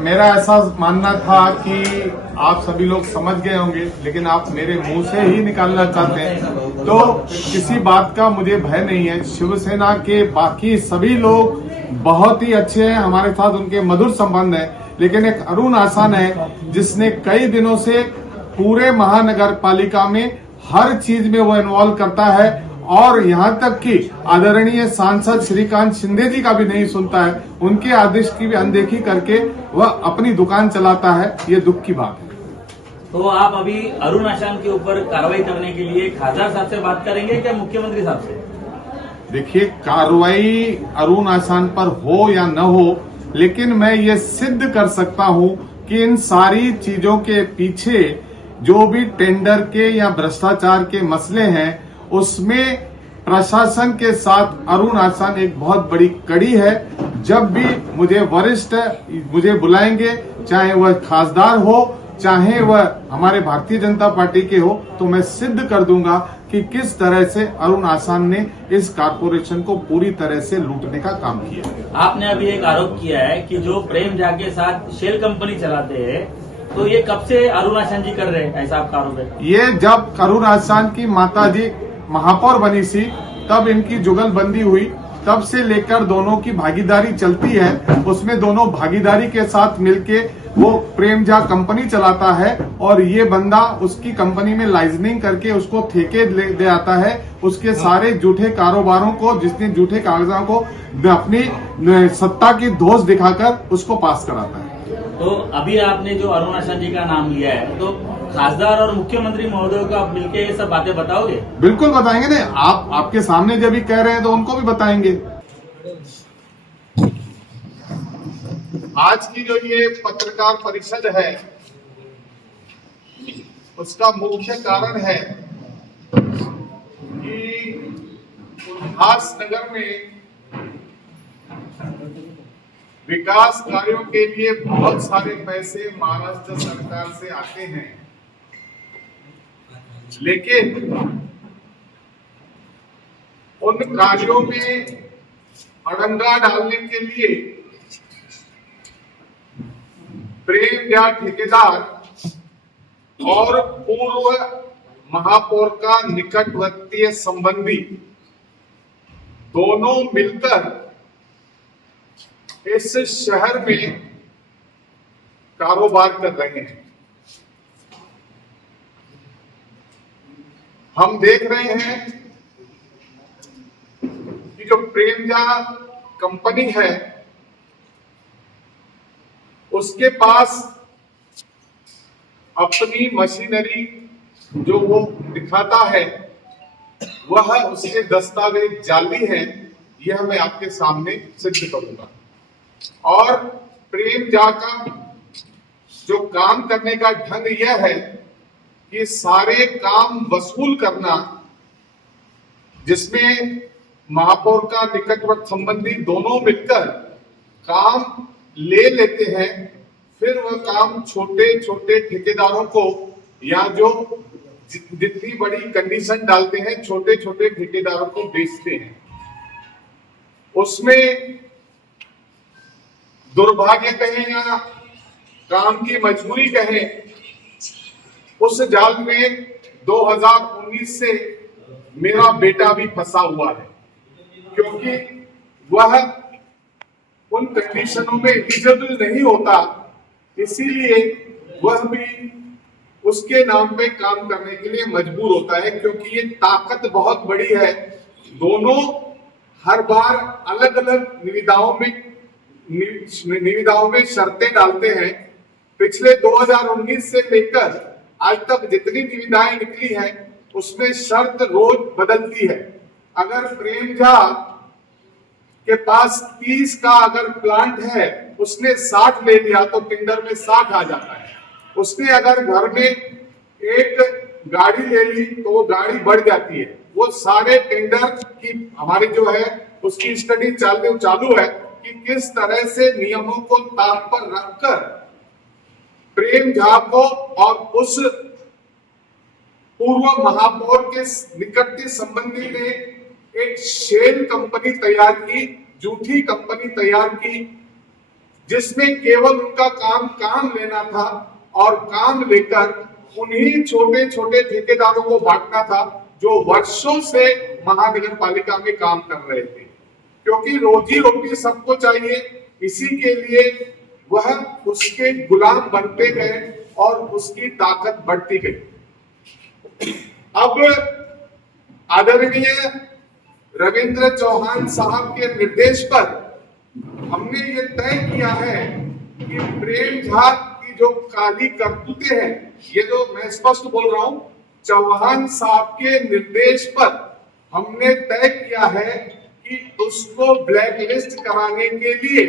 मेरा ऐसा मानना था कि आप सभी लोग समझ गए होंगे, लेकिन आप मेरे मुंह से ही निकालना चाहते हैं। तो किसी बात का मुझे भय नहीं है। शिवसेना के बाकी सभी लोग बहुत ही अच्छे हैं, हमारे साथ उनके मधुर संबंध है। लेकिन एक अरुण आसान है जिसने कई दिनों से पूरे महानगर पालिका में हर चीज में वो इन्वॉल्व करता है और यहाँ तक कि आदरणीय सांसद श्रीकांत शिंदे जी का भी नहीं सुनता है। उनके आदेश की भी अनदेखी करके वह अपनी दुकान चलाता है। ये दुख की बात है। तो आप अभी अरुण आशान के ऊपर कार्रवाई करने के लिए खासदार साहब से बात करेंगे क्या मुख्यमंत्री साहब से? देखिए, कार्रवाई अरुण आशान पर हो या न हो, लेकिन मैं ये सिद्ध कर सकता हूं कि इन सारी चीजों के पीछे जो भी टेंडर के या भ्रष्टाचार के मसले हैं, उसमें प्रशासन के साथ अरुण आशान एक बहुत बड़ी कड़ी है। जब भी मुझे वरिष्ठ मुझे बुलाएंगे, चाहे वह खासदार हो चाहे वह हमारे भारतीय जनता पार्टी के हो, तो मैं सिद्ध कर दूंगा कि किस तरह से अरुण आशान ने इस कारपोरेशन को पूरी तरह से लूटने का काम किया। आपने अभी एक आरोप किया है कि जो प्रेम झा के साथ शेल कंपनी चलाते हैं, तो ये कब से अरुण आशान जी कर रहे हैं, ऐसा आपका आरोप है? ये जब अरुण आशान की माताजी महापौर बनी थी तब इनकी जुगलबंदी हुई, तब से लेकर दोनों की भागीदारी चलती है। उसमें दोनों भागीदारी के साथ मिलके वो प्रेम झा कंपनी चलाता है और ये बंदा उसकी कंपनी में लाइजनिंग करके उसको ठेके दे आता है। उसके सारे झूठे कारोबारों को, जिसने झूठे कागजात को अपनी सत्ता की धौंस दिखाकर उसको पास कराता है। तो अभी आपने जो अरुण आशान जी का नाम लिया है, तो खासदार और मुख्यमंत्री महोदय को आप मिलकर ये सब बातें बताओगे? बिल्कुल बताएंगे ना। आपके सामने जब भी कह रहे हैं तो उनको भी बताएंगे। आज की जो ये पत्रकार परिषद है, उसका मुख्य कारण है कि उल्लासनगर में विकास कार्यों के लिए बहुत सारे पैसे महाराष्ट्र सरकार से आते हैं, लेकिन उन कार्यों में अड़ंगा डालने के लिए प्रेम झा ठेकेदार और पूर्व महापौर का निकटवर्तीय संबंधी दोनों मिलकर इस शहर में कारोबार कर रहे हैं। हम देख रहे हैं कि जो प्रेम झा कंपनी है, उसके पास अपनी मशीनरी जो वो दिखाता है वह उसके दस्तावेज जाली है। यह मैं आपके सामने सिद्ध करूंगा। और प्रेम झा का जो काम करने का ढंग यह है कि सारे काम वसूल करना, जिसमें महापौर का निकटवर्ती संबंधी दोनों मिलकर काम ले लेते हैं, फिर वह काम छोटे छोटे ठेकेदारों को या जो जितनी बड़ी कंडीशन डालते हैं छोटे छोटे ठेकेदारों को बेचते हैं। उसमें दुर्भाग्य कहें या काम की मजबूरी कहें, उस जाल में 2019 से मेरा बेटा भी फंसा हुआ है, क्योंकि वह उन कंडीशनों में एलिजिबल नहीं होता, इसीलिए वह भी उसके नाम पे काम करने के लिए मजबूर होता है। क्योंकि ये ताकत बहुत बड़ी है। दोनों हर बार अलग अलग निविदाओं में शर्तें डालते हैं। पिछले 2019 से लेकर आज तक जितनी निविदाएं निकली हैं, उसमें शर्त रोज बदलती है। अगर प्रेम झा के पास 30 का अगर प्लांट है, उसने 60 ले लिया तो टेंडर में 60 आ जाता है। उसने अगर घर में एक गाड़ी ले ली तो वो गाड़ी बढ़ जाती है। वो सारे टेंडर की हमारी जो है उसकी स्टडी चालू है कि किस तरह से नियमों को ताक पर रखकर प्रेम झा को और उस पूर्व महापौर के निकटवर्ती संबंधी ने एक शेल कंपनी तैयार की, झूठी कंपनी तैयार की, जिसमें केवल उनका काम लेना था और काम लेकर उन्हीं छोटे छोटे ठेकेदारों को बांटना था जो वर्षों से महानगर पालिका में काम कर रहे थे, क्योंकि रोजी रोटी सबको चाहिए। इसी के लिए वह उसके गुलाम बनते गए और उसकी ताकत बढ़ती गई। अब आदरणीय रविंद्र चौहान साहब के निर्देश पर हमने ये तय किया है कि प्रेम झा की जो काली करतूतें हैं, ये जो मैं स्पष्ट बोल रहा हूं, चौहान साहब के निर्देश पर हमने तय किया है कि उसको ब्लैकलिस्ट कराने के लिए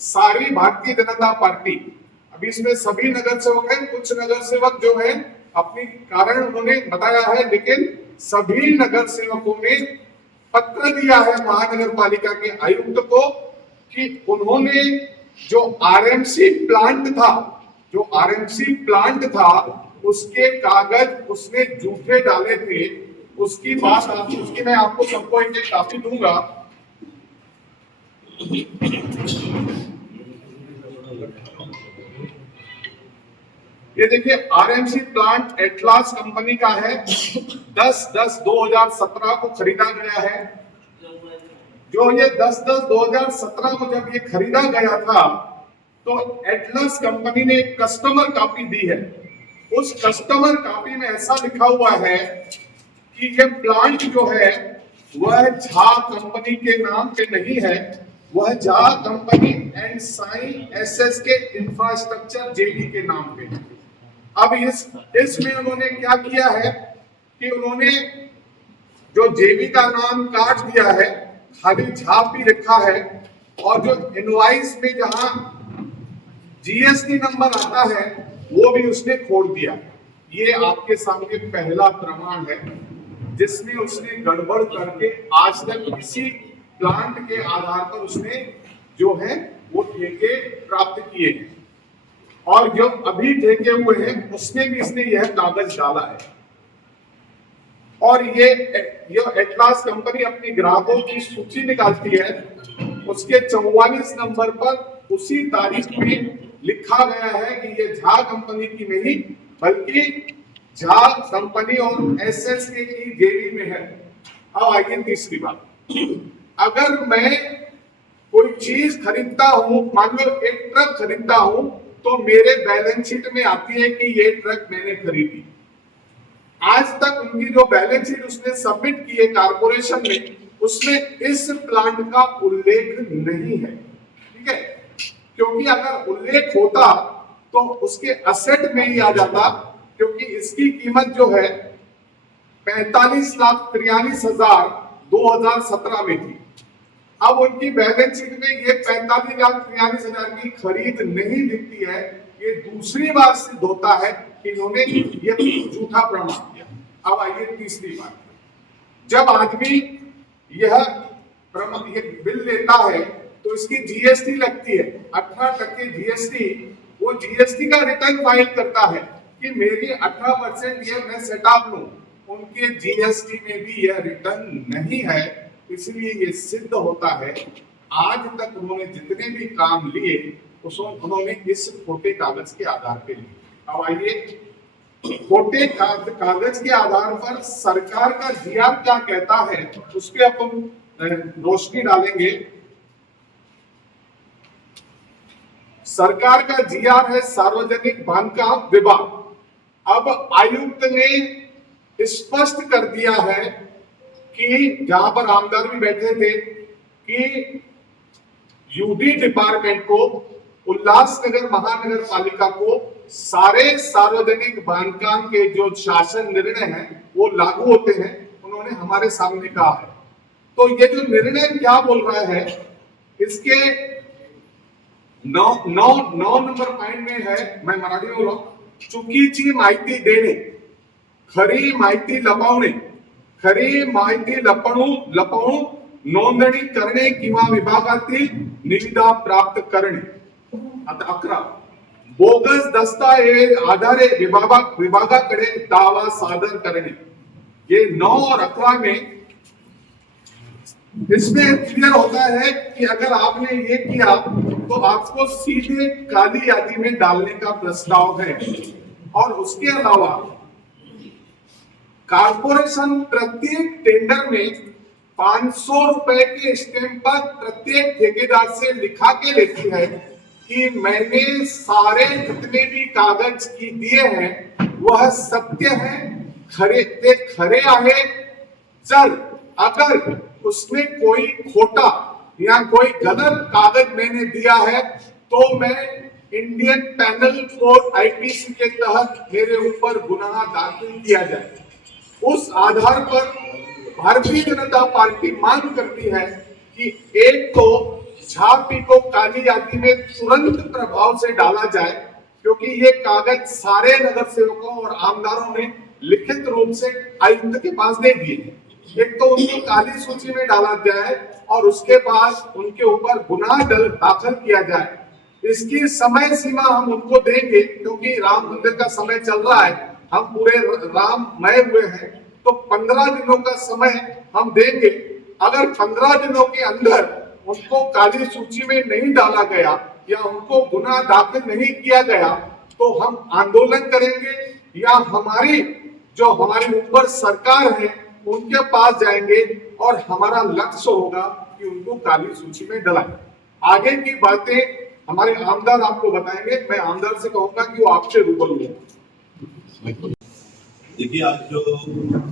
सारी भारतीय जनता पार्टी, अभी इसमें सभी नगर सेवक हैं, कुछ नगर सेवक जो है अपनी कारण उन्होंने बताया है, लेकिन सभी नगर सेवकों ने पत्र दिया है महानगर पालिका के आयुक्त को कि उन्होंने जो आरएमसी प्लांट था उसके कागज उसने झूठे डाले थे। उसकी मैं आपको सबको एक कॉपी दूंगा। ये देखिए, आरएमसी प्लांट एटलास कंपनी का है, 10/10/2017 को खरीदा गया है। जो ये 10/10/2017 को जब ये खरीदा गया था तो एटलास कंपनी ने एक कस्टमर कॉपी दी है। उस कस्टमर कॉपी में ऐसा लिखा हुआ है कि ये प्लांट जो है वह झा कंपनी के नाम पे नहीं है, वह Jha company and sign SSK infrastructure JV के नाम पे है। अब इसमें उन्होंने क्या किया है कि उन्होंने जो जेवी का नाम काट दिया है, खाली झा भी लिखा है, और जो इनवॉइस में जहां जीएसटी नंबर आता है वो भी उसने खोड़ दिया। ये आपके सामने पहला प्रमाण है जिसमें उसने गड़बड़ करके आज तक इसी प्लांट के आधार पर उसने जो है वो ठेके प्राप्त किए हैं, और जो अभी ठेके हुए हैं उसमें भी इसने यह कागज डाला है। और ये एटलास कंपनी अपनी ग्राहकों की सूची निकालती है, उसके 44 नंबर पर उसी तारीख में लिखा गया है कि ये झा कंपनी की नहीं बल्कि झा कंपनी और एसएसके की जेवी में है। अब आइए तीसरी बात, अगर मैं कोई चीज खरीदता हूं, मान लो एक ट्रक खरीदता हूं, तो मेरे बैलेंस शीट में आती है कि ये ट्रक मैंने खरीदी। आज तक उनकी जो बैलेंस शीट उसने सबमिट की है कारपोरेशन में, उसमें इस प्लांट का उल्लेख नहीं है। ठीक है, क्योंकि अगर उल्लेख होता तो उसके असेट में ही आ जाता, क्योंकि इसकी कीमत जो है 45,43,000 2017 में थी। अब उनकी बैलेंस शीट में ये 45,43,000 की खरीद नहीं दिखती है। ये दूसरी बार सिद्ध होता है कि इन्होंने ये झूठा प्रमाण किया। अब आइए तीसरी बात, जब आदमी यह बिल लेता है तो इसकी जीएसटी लगती है 18% जीएसटी। वो जीएसटी का रिटर्न फाइल करता है कि मेरी 18% ये मैं सेटअप लूं, उनके जीएसटी में भी यह रिटर्न नहीं है। इसलिए ये सिद्ध होता है आज तक उन्होंने जितने भी काम लिए उन्होंने इस खोटे कागज के आधार पे लिए। अब आइए, खोटे कागज के आधार पर सरकार का जीआर क्या कहता है उस पर अपन रोशनी डालेंगे। सरकार का जीआर है सार्वजनिक बांधकाम विभाग। अब आयुक्त ने स्पष्ट कर दिया है कि जहां पर आमदार भी बैठे थे कि यूडी डिपार्टमेंट को, उल्लासनगर महानगर पालिका को सारे सार्वजनिक बांधकाम के जो शासन निर्णय हैं वो लागू होते हैं। उन्होंने हमारे सामने कहा है। तो ये जो निर्णय क्या बोल रहा है, इसके 9 नंबर पॉइंट में है, मैं मराठी में बोला, चुकीची माहिती देणे, खरी माहिती लपवणे, खरी माहिती लपवून नोंदणी करणे किंवा विभागातील निविदा प्राप्त करणे। आता 11, बोगस दस्तावेज आधारे विभागाकडे दावा सादर करणे। ये 9 और 11 में इसमें क्लियर होता है कि अगर आपने ये किया तो आपको सीधे काली यादी में डालने का प्रस्ताव है। और उसके अलावा कारपोरेशन प्रत्येक टेंडर में 500 रुपए के स्टैंप पर प्रत्येक ठेकेदार से लिखा के लेती है कि मैंने सारे जितने भी कागज की दिए हैं वह सत्य है, खरे आहे। जर अगर उसमें कोई खोटा या कोई गलत कागज मैंने दिया है तो मैं इंडियन पैनल कोड आईपीसी के तहत मेरे ऊपर गुनाह दाखिल किया जाए। उस आधार पर भारतीय जनता पार्टी मांग करती है कि एक तो झापी को काली यादी में तुरंत प्रभाव से डाला जाए, क्योंकि ये कागज सारे नगर सेवकों और आमदारों ने लिखित रूप से आयुक्त के पास दे दिए। एक तो उनको काली सूची में डाला जाए और उसके बाद उनके ऊपर गुनाह दाखिल किया जाए। इसकी समय सीमा हम उनको देंगे, क्योंकि राम मंदिर का समय चल रहा है, हम पूरे राममय हुए हैं, तो 15 दिनों का समय हम देंगे। अगर 15 दिनों के अंदर उनको काली सूची में नहीं डाला गया या उनको गुनाह दाखिल नहीं किया गया तो हम आंदोलन करेंगे या हमारी ऊपर सरकार है उनके पास जाएंगे और हमारा लक्ष्य होगा कि उनको काली सूची में डालें। आगे की बातें हमारे आमदार आपको बताएंगे। मैं आमदार से कहूंगा कि वो आपसे रूबरू हो। देखिए, आज जो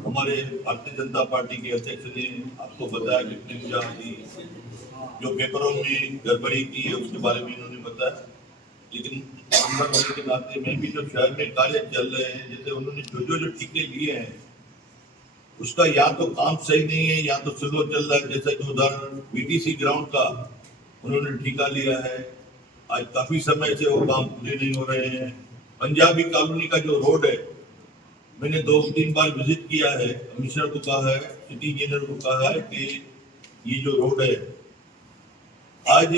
हमारे भारतीय जनता पार्टी के अध्यक्ष ने आपको बताया कि प्रेम झा की जो पेपरों में गड़बड़ी की है उसके बारे में इन्होंने बताया, लेकिन आमदार होने के नाते में भी जो शहर में कार्य चल रहे हैं, जैसे उन्होंने जो टीके लिए हैं उसका या तो काम सही नहीं है या तो स्लो चल रहा है। जैसा कि उदाहरण बीटीसी ग्राउंड का उन्होंने ठेका लिया है, आज काफी समय से वो काम पूरे नहीं हो रहे हैं। पंजाबी कॉलोनी का जो रोड है, मैंने 2-3 बार विजिट किया है, कमिश्नर को कहा है, सिटी इंजीनियर को कहा है कि ये जो रोड है, आज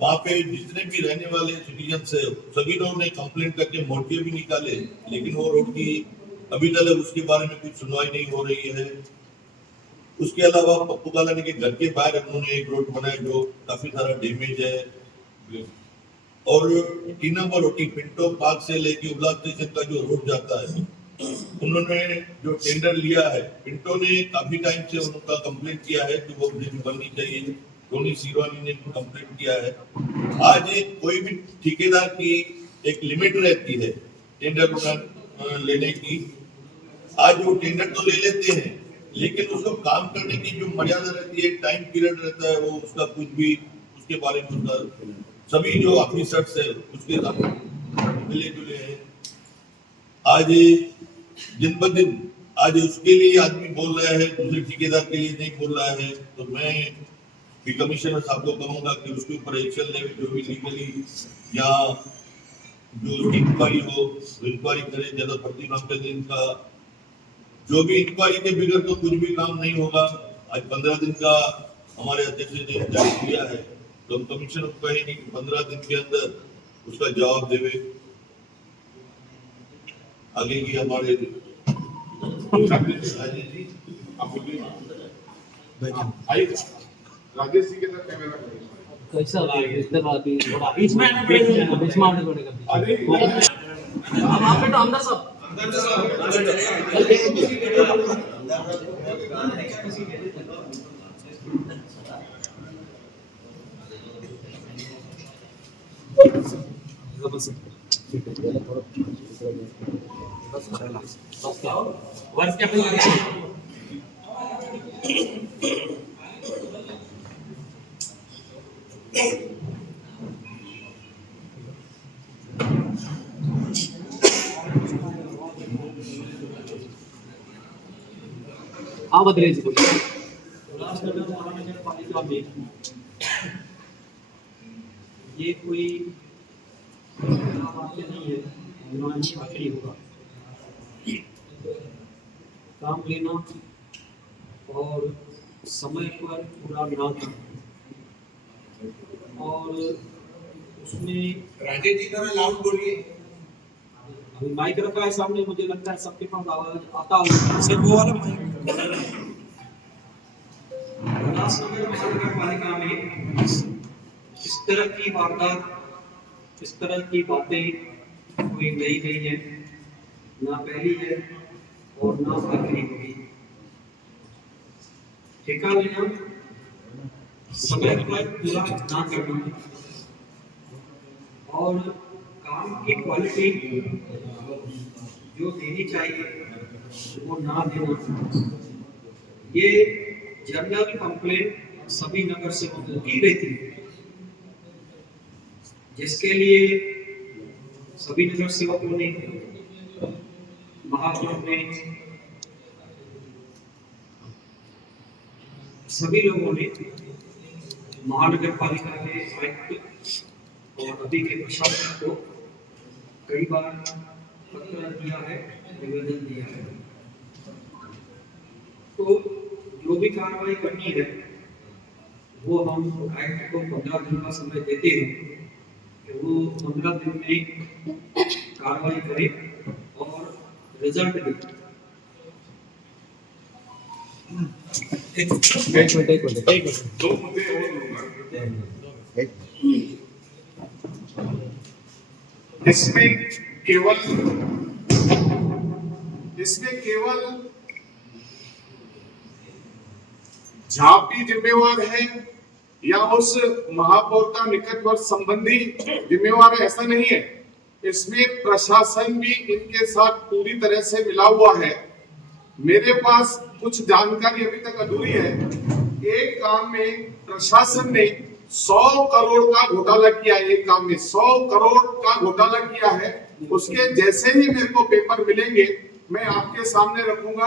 वहाँ पे जितने भी रहने वाले सिटीजन है सभी लोगों ने कंप्लेंट करके मोर्चे भी निकाले, लेकिन वो रोड की अभी तक उसके बारे में कुछ सुनवाई नहीं हो रही है। उसके अलावा पप्पू कालानी के घर के बाहर उन्होंने एक रोड बनाया जो काफी सारा डैमेज है। और 3 नंबर रोटी पिंटो पार्क से लेके उल्लास स्टेशन का जो रोड जाता है, उन्होंने जो टेंडर लिया है, पिंटो ने काफी टाइम से उनका कंप्लेंट किया है कि वो ब्रिज बननी चाहिए। टोनी सीरवानी ने कंप्लेंट किया है। आज कोई भी ठेकेदार की एक लिमिट रहती है टेंडर लेने की। आज वो टेंडर तो ले लेते हैं, लेकिन उसको काम करने की जो मर्यादा रहती है, टाइम पीरियड रहता है, वो उसका कुछ भी उसके बारे में उसका सभी जो ऑफिसर्स है उसके साथ मिले जुले हैं। आज दिन ब दिन आज उसके लिए आदमी बोल रहा है, दूसरे ठेकेदार के लिए नहीं बोल रहा है। तो मैं भी कमिश्नर साहब को कहूंगा कि उसके ऊपर एक्शन ले, जो भी लीगली या जो इंक्वायरी हो इंक्वायरी करें। ज्यादा भर्ती मांगते दिन का जो भी इंक्वायरी के बिगड़ तो कुछ भी काम नहीं होगा। आज 15 दिन का हमारे अध्यक्ष ने जारी किया है, तो हम कमिश्नर को कहेंगे कि 15 दिन के अंदर उसका जवाब देवे। आगे की हमारे राजेश जी के साथ कैमरा कैसा बीच में आना पड़ेगा। अरे अब आप बेटा अंदर सब वर्ष क्या हाँ बदले जी पालिका में ये कोई वाक्य नहीं है, आखिरी होगा काम लेना और समय पर पूरा गिराना। और उसमें राजेश जी थोड़ा लाउड बोलिए। अभी माइक रखा है सामने, मुझे लगता है सबके पास आवाज आता होगा। सिर्फ वो वाला माइक। उल्लासनगर महानगर पालिका में इस तरह की वारदात, इस तरह की बातें कोई नई नहीं है, ना पहली है और ना आखिरी होगी। ठेका लेना, समय पर पूरा ना करना और काम की क्वालिटी जो देनी चाहिए वो ना देना, ये जनरल कंप्लेंट सभी नगर सेवकों की रहती है, जिसके लिए सभी नगर सेवकों ने, महापौर ने, सभी लोगों ने महानगर पालिका के आयुक्त और अभी के प्रशासन को कई बार पत्र दिया है, निवेदन दिया है। तो जो भी कार्रवाई करनी है वो हम आयुक्त को 15 दिन का समय देते हैं कि वो 15 दिन में कार्रवाई करे और रिजल्ट दे। एक मिनट दो मुद्दे और लूंगा। इसमें केवल झापी जिम्मेवार है या उस महापौर का निकटवर्ती संबंधी जिम्मेवार है, ऐसा नहीं है। इसमें प्रशासन भी इनके साथ पूरी तरह से मिला हुआ है। मेरे पास कुछ जानकारी अभी तक अधूरी है। एक काम में प्रशासन ने 100 करोड़ का घोटाला किया है, एक काम में 100 करोड़ का घोटाला किया है। उसके जैसे ही मेरे को पेपर मिलेंगे मैं आपके सामने रखूंगा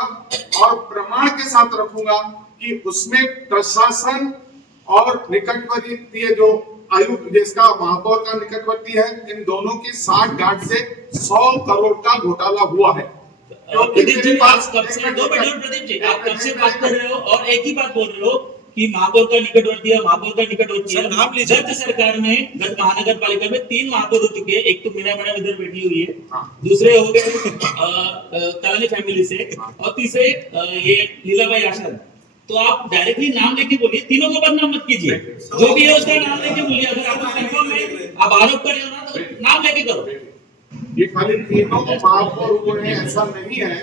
और प्रमाण के साथ रखूंगा कि उसमें प्रशासन और निकटवर्ती जो आयुक्त जिसका महापौर का निकटवर्ती है, इन दोनों की साठ गांठ से 100 करोड़ का घोटाला हुआ है। प्रदीप जी, आप कब से 2 मिनट प्रदीप जी, आप कब से बात कर रहे हो और एक ही बात बोल रहे हो कि महापौर का निकटवर्ती है, महापौर का निकटवर्ती है। नाम लीजिए। गत सरकार में, गत महानगर पालिका में 3 महापौर हो चुके हैं। एक तो मीना मैडम इधर बैठी हुई है, दूसरे हो गए कलानी फैमिली से, और तीसरे ये लीलाबाई आशा। तो आप डायरेक्टली नाम लेके बोलिए, तीनों को बदनाम मत कीजिए। जो भी है उसका नाम लेके बोलिए। अगर आपको कंफर्म है, आप आरोप कर रहे हो ना, तो नाम लेके करो। ये खाली तीनों महापौर हुए हैं ऐसा नहीं है।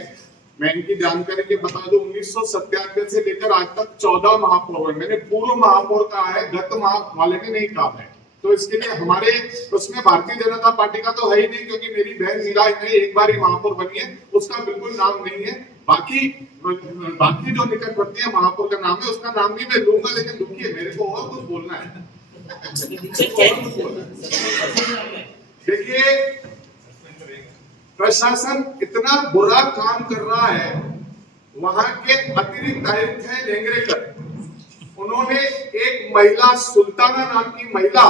मैं इनकी जानकारी के बता दूं, 1997 से लेकर आज तक 14 महापौर हुए। मैंने पूर्व महापौर कहा है, गत वाले ने नहीं कहा है। तो इसके लिए हमारे उसमें भारतीय जनता पार्टी का तो है ही नहीं, क्योंकि मेरी बहन मीरा नहीं एक बार ही महापौर बनी है, उसका बिल्कुल नाम नहीं है। बाकी जो निकटवर्ती है महापौर का नाम है, उसका नाम भी मैं लूंगा। लेकिन रुकिए, मेरे को और कुछ बोलना है। देखिए, प्रशासन इतना बुरा काम कर रहा है। वहां के अतिरिक्त आयुक्त है लेंगरेकर, उन्होंने एक महिला सुल्ताना नाम की महिला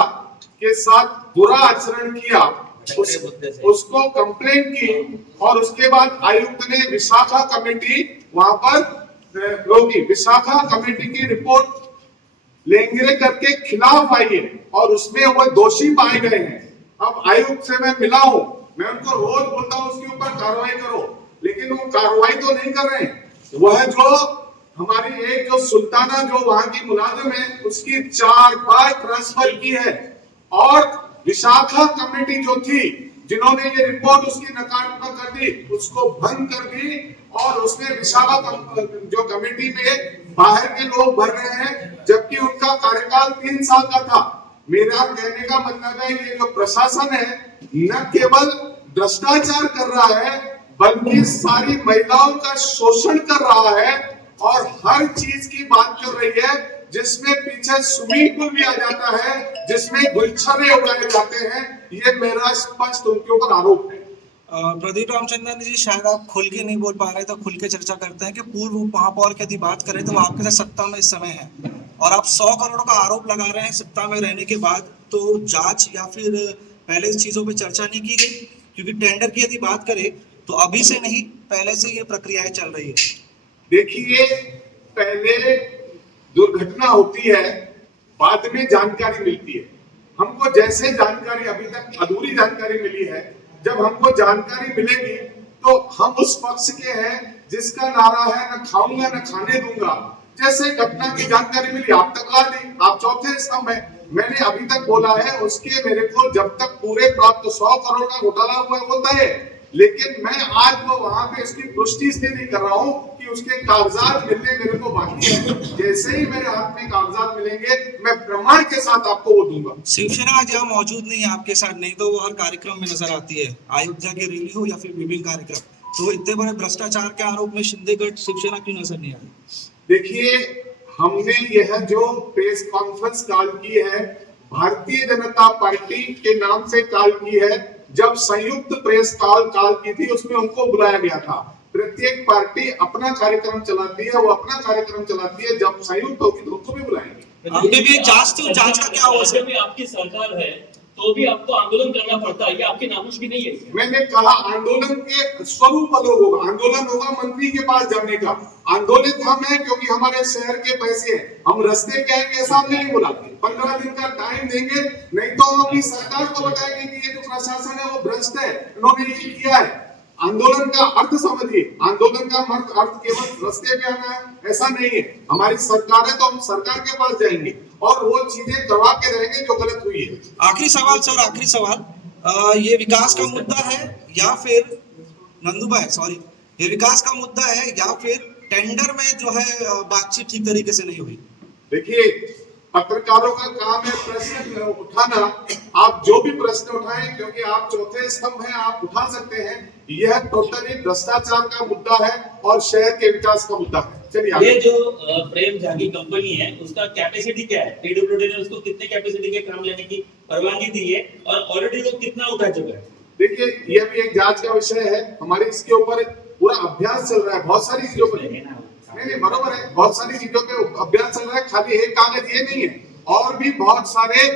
के साथ बुरा आचरण किया, उसको कंप्लेंट की और उसके बाद आयुक्त ने विशाखा कमेटी वहां पर रोकी। विशाखा कमेटी की रिपोर्ट लेंगरेकर के खिलाफ आई है और उसमें वो दोषी पाए गए हैं। अब आयुक्त से मैं मिला हूं, मैं उनको रोज बोलता हूं उसके ऊपर कार्रवाई करो, लेकिन वो कार्रवाई तो नहीं कर रहे हैं। वह जो हमारी एक जो सुल्ताना जो वहां की मुलाजिम है, उसकी 4 बार ट्रांसफर की है। और विशाखा कमेटी जो थी, जिन्होंने ये रिपोर्ट उसकी नकारात्मक कर दी, उसको भंग कर दी। और उसमें विशाखा जो कमेटी में बाहर के लोग भर रहे हैं, जबकि उनका कार्यकाल 3 साल का था। मेरा कहने का मतलब है, ये जो प्रशासन है न केवल भ्रष्टाचार कर रहा है, बल्कि सारी महिलाओं का शोषण कर रहा है और हर चीज की बात कर रही है, जिसमें पीछे स्विमिंग पूल भी आ जाता है, जिसमें गुलछर्रे उड़ाए जाते हैं। ये मेरा स्पष्ट उनके ऊपर आरोप है। प्रदीप रामचंद्रन जी, शायद आप खुल के नहीं बोल पा रहे, तो खुल के चर्चा करते हैं कि पूर्व महापौर की यदि बात करें तो वो आपके साथ सत्ता में इस समय है और आप 100 करोड़ का आरोप लगा रहे हैं सत्ता में रहने के बाद। तो जांच या फिर पहले इस चीजों पे चर्चा नहीं की गई? क्योंकि टेंडर की यदि बात करें तो अभी से नहीं, पहले से ये प्रक्रियाएं चल रही है। देखिए, पहले दुर्घटना होती है, बाद में जानकारी मिलती है। हमको जैसे जानकारी अभी तक अधूरी जानकारी मिली है, जब हमको जानकारी मिलेगी तो हम उस पक्ष के हैं जिसका नारा है न खाऊंगा न खाने दूंगा। जैसे घटना की जानकारी मिली, आप तक ला दी, आप चौथे स्तंभ है। मैंने अभी तक बोला है उसके मेरे को जब तक पूरे प्राप्त 100 करोड़ का घोटाला हुआ है वो तय है, लेकिन मैं आज वो वहां पे इसकी पुष्टि इसलिए नहीं कर रहा हूं कि उसके कागजात मिलने मेरे को बाकी है। जैसे ही मेरे हाथ में कागजात मिलेंगे मैं प्रमाण के साथ आपको वो दूंगा। शिवसेना आज यहाँ मौजूद नहीं है आपके साथ, नहीं तो वो हर कार्यक्रम में नजर आती है, अयोध्या की रैली हो या फिर विभिन्न कार्यक्रम। तो इतने बड़े भ्रष्टाचार के आरोप में शिंदे गढ़ शिवसेना क्यों नजर नहीं आई? देखिए, हमने यह जो प्रेस कॉन्फ्रेंस कॉल की है भारतीय जनता पार्टी के नाम से कॉल की है। जब संयुक्त प्रेस कॉल की थी उसमें उनको बुलाया गया था। प्रत्येक पार्टी अपना कार्यक्रम चलाती है, वो अपना कार्यक्रम चलाती है, जब संयुक्त होगी तो उनको भी बुलाएंगे। अभी भी जांच का क्या हुआ सर? भी आपकी सरकार है तो भी आपको आंदोलन करना पड़ता है, ये आपकी नामुश की नहीं है। मैंने कहा आंदोलन के स्वरूप अलग होगा। आंदोलन होगा मंत्री के पास जाने का, आंदोलित हम हैं क्योंकि हमारे शहर के पैसे हैं, हम रास्ते पे आएंगे ऐसा हमने नहीं बोला। 15 दिन का टाइम देंगे, नहीं तो हम अपनी सरकार को बताएंगे कि ये जो प्रशासन है वो भ्रष्ट है, इन्होंने ये किया है। आंदोलन का अर्थ समझिए, आंदोलन का अर्थ केवल रास्ते पे आना है ऐसा नहीं है। हमारी सरकार है तो हम सरकार के पास जाएंगे और वो चीजें करवा के रहेंगे जो गलत हुई है। आखिरी सवाल सर, आखिरी सवाल, ये विकास का मुद्दा है या फिर नंदू भाई सॉरी, ये विकास का मुद्दा है या फिर टेंडर में जो है बातचीत ठीक तरीके से नहीं हुई? देखिए, पत्रकारों का काम है प्रश्न उठाना। आप जो भी प्रश्न उठाएं, क्योंकि आप चौथे स्तंभ हैं, आप उठा सकते हैं। यह टोटली भ्रष्टाचार का मुद्दा है और शहर के विकास का मुद्दा है। चलिए ये जो प्रेम झा की कंपनी है उसका कैपेसिटी क्या है? पीडब्ल्यूडी ने उसको कितने कैपेसिटी के काम लेने की परवानगी दी है और ऑलरेडी वो कितना उठा चुका है? देखिए, यह भी एक जांच का विषय है। हमारे इसके ऊपर पूरा अभ्यास चल रहा है, बहुत सारी चीजों पर। नहीं बरोबर है, बहुत सारी चीजों पे अभ्यास चल रहा है। खाली एक कागज ये नहीं है, और भी बहुत सारे।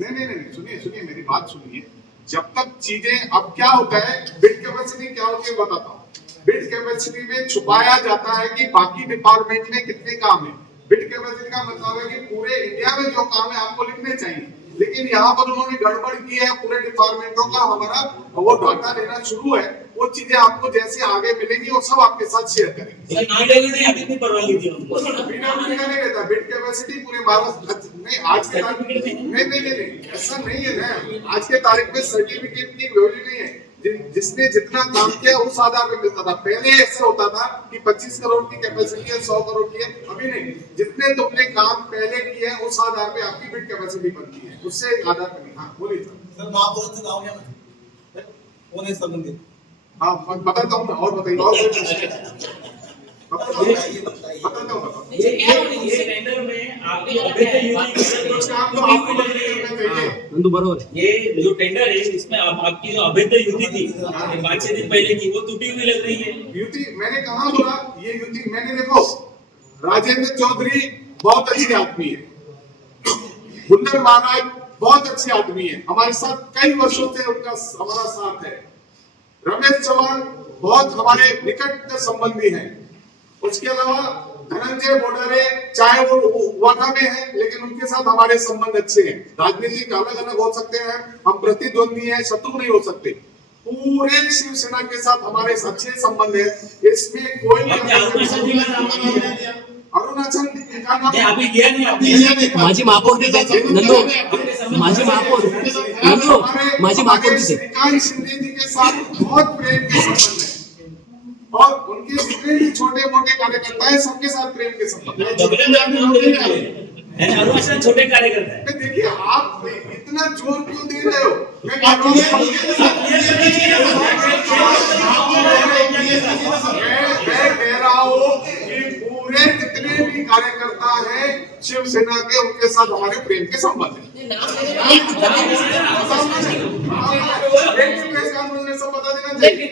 नहीं सुनिए मेरी बात सुनिए। जब तक चीजें, अब क्या होता है, बिड कैपेसिटी क्या होती है बताता हूँ। बिड कैपेसिटी में छुपाया जाता है कि बाकी डिपार्टमेंट में कितने काम है। बिड कैपेसिटी का मतलब है कि पूरे इंडिया में जो काम है आपको लिखने चाहिए, लेकिन यहाँ पर उन्होंने गड़बड़ की है। पूरे डिपार्टमेंटों का हमारा वो डाटा लेना शुरू है। वो चीजें आपको जैसे आगे मिलेंगी वो सब आपके साथ शेयर करेंगे। कितनी परवानगी दी उनको? पीडब्ल्यूडी का नहीं रहता, बिड कैपेसिटी पूरे महाराष्ट्र नहीं। आज के तारीख नहीं ऐसा नहीं है ना। आज के तारीख में सर्टिफिकेट की वैल्यू नहीं है। जिसने जितना काम किया उस आधार पे मिलता था। पहले ऐसा होता था कि 25 करोड़ की कैपेसिटी है, 100 करोड़ की है। अभी नहीं, जितने तुमने काम पहले किए हैं उस आधार पे आपकी बिड कैपेसिटी बनती है, उससे आधार पे नहीं। हाँ बोलिए सर, महापुरुष गाँव गया ना, कौन है संबंधित? हाँ बताता हूँ मैं, और बताइए। और बताता हूँ। ये टेंडर में आपकी कुछ काम तो आपको लग रही है। नंदू बरोबर, ये जो टेंडर है इसमें आपकी जो अवैध युति थी 5-6 दिन पहले की, वो टूटी हुई लग रही है। युति मैंने कहा बोला, ये युति मैंने, देखो राजेंद्र चौधरी बहुत अच्छे आदमी है, गुंडर महाराज बहुत अच्छे आदमी है, हमारे साथ कई वर्षों से उनका हमारा साथ है। रमेश चौहान बहुत हमारे निकट संबंधी हैं। उसके अलावा धनंजय बोडरे, चाहे वो वादा में है लेकिन उनके साथ हमारे संबंध अच्छे हैं। राजनीतिक अलग अलग हो सकते हैं, हम प्रतिद्वंदी हैं, शत्रु नहीं हो सकते। पूरे शिवसेना के साथ हमारे अच्छे संबंध है। इसमें कोई अरुणाचल का नाम अभी गया नहीं। माझी महापौर तिथे नंदू, माझी महापौर नंदू, माझी महापौर तिथे श्रीकांत शिंदे जी के साथ बहुत प्रेम के संबंध है और उनके जितने भी छोटे मोटे कार्यकर्ता है सबके साथ प्रेम के संबंध है। अरुणाचल छोटे कार्यकर्ता है। देखिए, आप इतना जोर क्यों दे रहे हो? मैं कह रहा हूँ कि पूरे जितने भी कार्यकर्ता हैं शिवसेना के, उनके साथ हमारे प्रेम के संबंध है। प्रेस कॉन्फ्रेंस में सब बता देना चाहिए।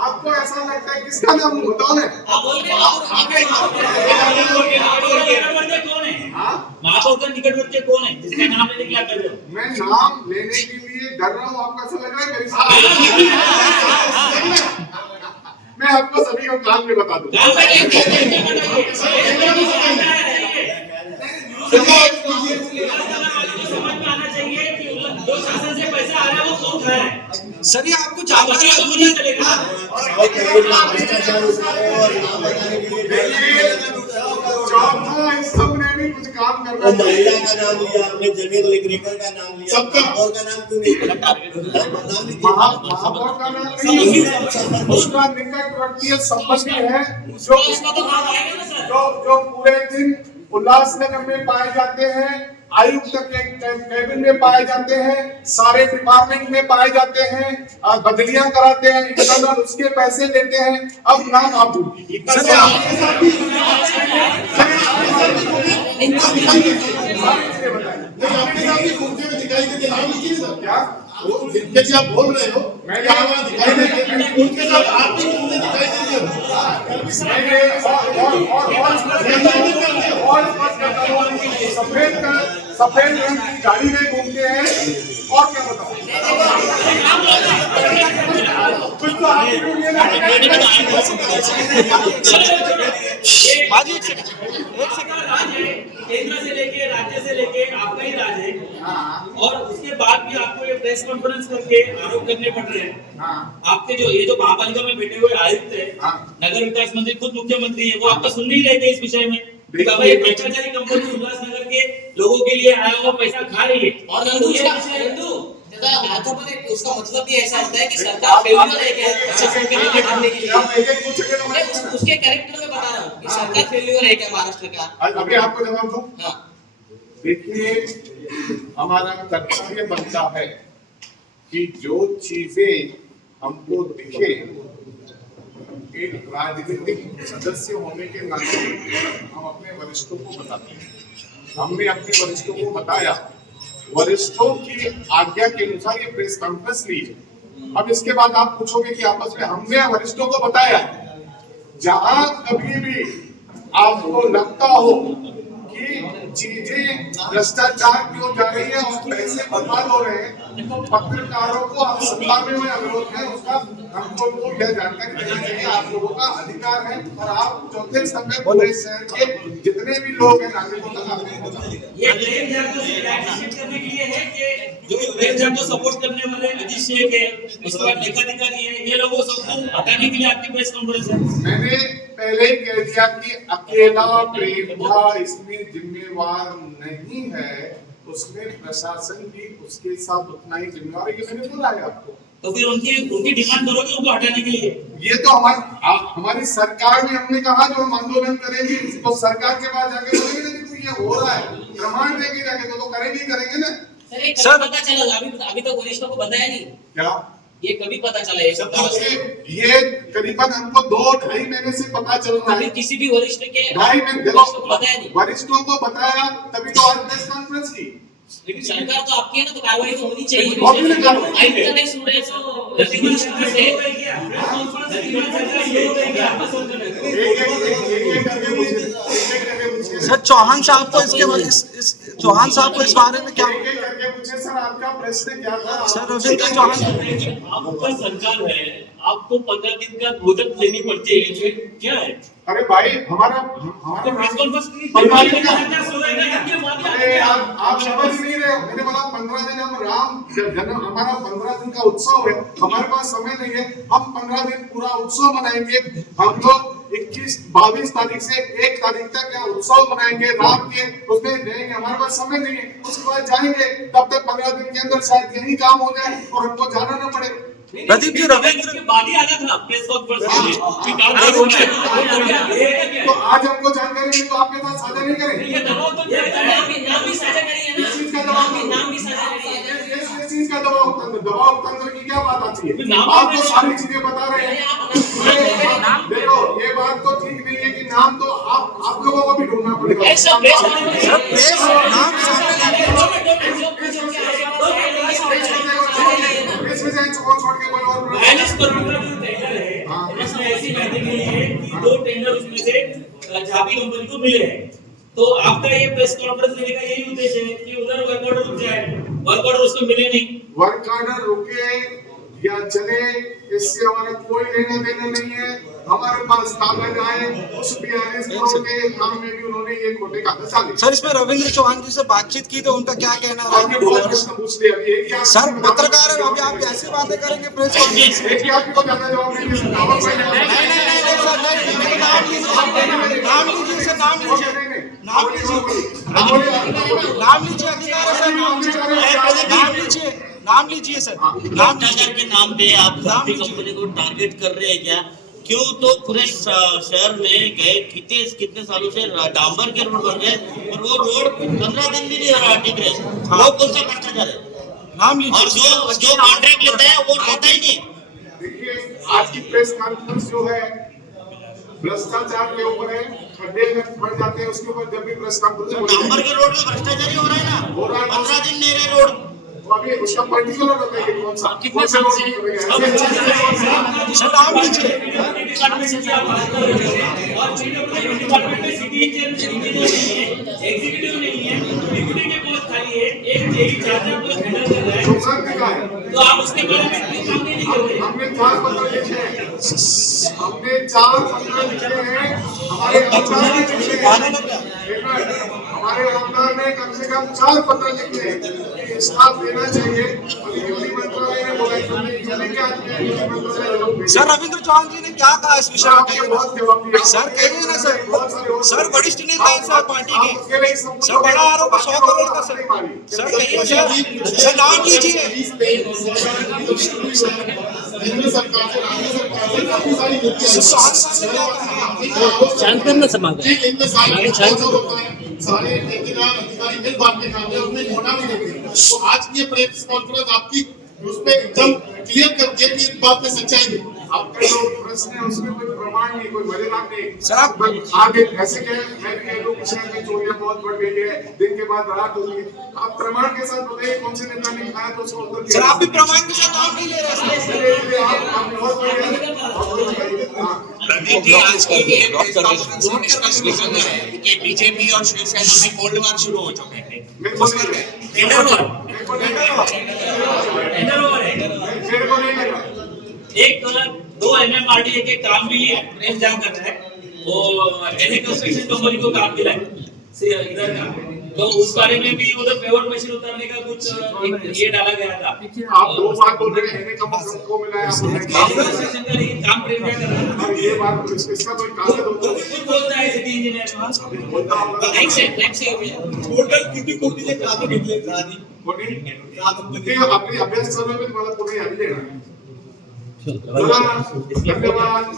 आपको ऐसा लगता है किसका नाम बताओ ना? महापौर का निकटवर्ती कौन है जिसका नाम लेने के लिए कर रहे हो? मैं नाम लेने के लिए डर रहा हूँ, आपको ऐसा लग रहा है मेरे साथ? मैं आपको सभी को काम में बता दूं। काम में समझ में आना चाहिए कि जो शासन से पैसा आ रहा है वो कौन खा रहा है। सर ये आपको जानकारी अधूरी चलेगा। चौथा इस सब ने भी कुछ काम करना महिला का नाम लिया आपने, जमीन लेकर का नाम लिया, सबका और का नाम क्यों नहीं नाम लीजिए। महापौर का नाम नहीं, उसका निकटवर्तीय संबंधी है जो पूरे दिन उल्लासनगर में पाए जाते हैं, आयुक्त के कैबिन में पाए जाते हैं, सारे डिपार्टमेंट में पाए जाते हैं, बदलियां कराते हैं, इंटरनल उसके पैसे लेते हैं। अब नाम आप जिनके आप बोल रहे हो मैं यहाँ दिखाई देंगे, उनके साथ आपकी दिखाई देंगे। सफेद रंग की गाड़ी में घूमते हैं और क्या बताओ। कुछ तो केंद्र से लेके राज्य से लेके आपका ही राज है, और उसके बाद भी आपको ये प्रेस कॉन्फ्रेंस करके आरोप करने पड़ रहे हैं। आपके जो ये जो महापालिका में बैठे हुए आयुक्त है, नगर विकास मंत्री खुद मुख्यमंत्री है, वो आपका सुन नहीं रहे थे इस विषय में। भ्रष्टाचारी कंपनी उल्लासनगर के लोगों के लिए आया हुआ पैसा खा रही है। और नंदू उसका मतलब भी ऐसा होता है कि सरकार फेल्यूर है क्या करने के लिए। उसके कैरेक्टर में बता रहा हूँ कि सरकार फेल्यूर है क्या महाराष्ट्र का। अभी आपको जवाब दूं। देखिए, हमारा कर्तव्य बनता है कि जो चीजें हमको दिखे, एक राजनीतिक सदस्य होने के नाते हम अपने वरिष्ठों को बताते हैं। हमने अपने वरिष्ठों को बताया, वरिष्ठों की आज्ञा के अनुसार ये प्रेस कॉन्फ्रेंस ली। अब इसके बाद आप पूछोगे कि आपस में हमने वरिष्ठों को बताया। जहां कभी भी आपको लगता हो कि चीजें भ्रष्टाचार की ओर जा रही है और पैसे बर्बाद हो रहे हैं, पत्रकारों को आप सत्ता में अनुरोध है, उसका हमको यह जानकारी देना चाहिए। आप लोगों का अधिकार है और आप चौथे समय पूरे शहर के जितने भी लोग हैं नागरिकों तक आपने ये प्रेम झा को शिक्षित करने के लिए है कि जो प्रेम झा को सपोर्ट करने वाले अजीत शेख है, उसके बाद लेखाधिकारी है, ये लोगों सबको हटाने के लिए आपकी प्रेस कॉन्फ्रेंस है। मैंने पहले ही कह दिया कि अकेला प्रेम झा इसमें जिम्मेवार नहीं है, उसमें प्रशासन भी उसके साथ उतना ही जिम्मेवार है। ये मैंने बोला है आपको। तो फिर उनकी डिमांड करोगे उनको हटाने के लिए? ये तो हमारी सरकार में हमने कहा जो हम आंदोलन करेंगे, तो सरकार के पास जाके बोलेंगे कि ये हो रहा है, प्रमाण देंगे जाके, तो करेंगे ना। सर पता चला अभी तक वरिष्ठों को बताया नहीं क्या ये कभी पता चला एक सप्ताह ये करीबन हमको 2-2.5 महीने से पता चल रहा है। किसी भी वरिष्ठ के 2.5 महीने वरिष्ठों को बताया नहीं। वरिष्ठों को बताया तभी तो आज प्रेस कॉन्फ्रेंस की। लेकिन सरकार तो आपकी है ना, तो कार्रवाई तो होनी चाहिए। होगी ना कार्रवाई। आयुक्त नहीं सुन रहे सर चौहान साहब को चौहान साहब को इस बारे में क्या करके पूछे सर, आपका प्रश्न क्या था? सर रविंद्र चौहान आपका सरकार है, आपको 15 दिन का मुहलत लेनी पड़ती है, ये क्या है? अरे भाई हमारा तो प्रेस कॉन्फ्रेंस की अरे आप समझ नहीं रहे। मैंने बोला 15 दिन हम राम जन्म, हमारा 15 दिन का उत्सव है, हमारे पास समय नहीं है। हम 15 दिन पूरा उत्सव मनाएंगे। हम लोग 22 तारीख से 1 तारीख तक यह उत्सव मनाएंगे रात के, उसमें रहेंगे, हमारे पास समय नहीं है। उसके बाद जाएंगे, तब तक 15 दिन के अंदर शायद यही काम हो जाए और हमको जाना ना पड़े। प्रदीप जी रविंद्र के बाद ही आना था प्रेस कॉन्फ्रेंस के लिए कि काम नहीं हो रहा है। तो आज हमको जानकारी मिली तो आपके साथ साझा नहीं करेंगे। ये दबाव तो नाम भी साझा करिए ना, इस चीज का दबाव नाम भी साझा करिए। इस चीज का दबाव तंत्र की क्या बात आती है? नाम आपको सारी चीजें बता रहे हैं। देखो ये बात तो ठीक नहीं है कि नाम तो आप लोगों को भी ढूंढना पड़ेगा। इस विषय छोड़ के कोई और 42 करोड़ का जो टेंडर है, इसमें ऐसी बातें मिली है कि 2 टेंडर उसमें से झाबी कंपनी को मिले हैं। तो आपका ये प्रेस कॉन्फ्रेंस लेने का यही उद्देश्य है कि उधर वर्क ऑर्डर रुक जाए। वर्क ऑर्डर उसको मिले नहीं। वर्क ऑर्डर रुके या चले, इससे हमारा कोई लेना देना नहीं है। हमारे पास कागज आए, उस 42 करोड़ के काम में भी उन्होंने ये खोटे कागज डाले। सर, इसमें रविंद्र चौहान जी से बातचीत की तो उनका क्या कहना आपने बहुत प्रश्न पूछ लिया, अभी एक ही आप- सर, पत्रकार है, अभी आप ऐसी बातें करेंगे प्रेस कॉन्फ्रेंस में? एक ही आपको ज्यादा जवाब नहीं दे सकता। और कोई नहीं। नहीं सर, नहीं, नाम लीजिए, नाम लीजिए सर, नाम लीजिए, नाम लीजिए, नाम लीजिए, अधिकार है सर, नाम लीजिए, नाम लीजिए सर, नाम भ्रष्टाचार के नाम पे आप काफी कंपनी को टारगेट कर रहे हैं क्या? क्यों? तो पूरे शहर में गए कितने सालों से डांबर के रोड बन रहे हैं और वो रोड 15 दिन भी नहीं टिक रहे, वो कौन सा भ्रष्टाचार है? नाम लीजिए। और जो कॉन्ट्रैक्ट लेता है वो लेता ही नहीं। देखिए, आज की प्रेस कॉन्फ्रेंस जो है भ्रष्टाचार के ऊपर है। खड्डे अगर पड़ जाते हैं उसके ऊपर जब भी प्रेस कॉन्फ्रेंस डांबर के रोड में भ्रष्टाचार ही हो रहा है ना, 15 दिन नहीं रहे रोड। तो अभी उसका पर्टिकुलर बताइए कौन सा कितने साल से? सर, नाम लीजिए। डिपार्टमेंट की आप बात कर रहे हो और डिपार्टमेंट में सिटी इंजीनियर नहीं है, एग्जीक्यूटिव नहीं है, डिप्टी के पोस्ट खाली है, एक जेई 4 पोस्ट हैंडल कर रहा है, चौसठ का है। तो आप उसके बारे में कोई काम नहीं करते। हमने 4 पत्र लिखे हैं, हमने 4 पत्र लिखे हैं, हमारे आमदार ने लिखे हैं, हमारे आमदार ने कम से कम 4 पत्र लिखे हैं कि स्टाफ देना चाहिए। और यूनियन मंत्रालय ने बोला हमने यूनियन के आदमी यूनियन मंत्रालय जवाब देगा। सर, रविंद्र चौहान जी ने क्या कहा इस विषय में? आपके बहुत जवाब दिया। सर, कहिए ना सर। बहुत सारे और- सर, वरिष्ठ नेता हैं सर पार्टी आप के। अकेले ही सब- सर, बड़ा आरोप है 100 करोड़ का सर। सर, कहिए सर, नाम लीजिए। केंद्र सरकार से राज्य सरकार से काफी सारी चौहान साहब ने क्या कहा? शांत करना समाज है। इनमें सारे ठेकेदार अधिकारी मिल बात के खाते हैं, उसमें घोटा भी देते हैं। तो आज की ये प्रेस कॉन्फ्रेंस आपकी उसमें एकदम क्लियर कर दिया कि इस बात में सच्चाई है। आपका जो प्रश्न है उसमें कोई प्रमाण नहीं, कोई मजेदार नहीं। सर, आप- बस आगे ऐसे कहें, मैं भी कह दूं कि शहर में चोरियां बहुत बढ़ गई है, दिन के बाद रात हो गई। आप प्रमाण के साथ बताइए कौन से नेता ने कहा तो उसको उत्तर सर, आप भी प्रमाण के साथ नाम नहीं ले रहे सर। इसलिए आप बहुत बढ़िया। हाँ। प्रदीप जी, आज की ये प्रेस कॉन्फ्रेंस से निष्कर्ष निकल रहा है कि बीजेपी और शिवसेना में कोल्ड वार शुरू हो चुके हैं। मेरे को उस नहीं पर लगा। टेंडर ओवर मेरे को नहीं लगा। टेंडर ओवर है। मेरे को नहीं लगा। एक 2 MMRD के काम भी प्रेम जा कर रहा है, वो एनए कंस्ट्रक्शन कंपनी को काम दिला है से इधर का, तो उस बारे में भी उधर पेवर मशीन उतारने का कुछ एक ये डाला गया था। आप 2 बार बोल रहे हैं कम को मिला है कंस्ट्रक्शन का लेकिन काम प्रेम जा कर रहा है, ये बात इसका कोई कागज वो खुद बोलता है सिटी इंजीनियर बोलता होगा। टोटल किती कोटीचे कागद घेतले आधी कोणी ते आपली अभ्यास चालू आहे, मला पुढे यावी देणार. धन्यवाद.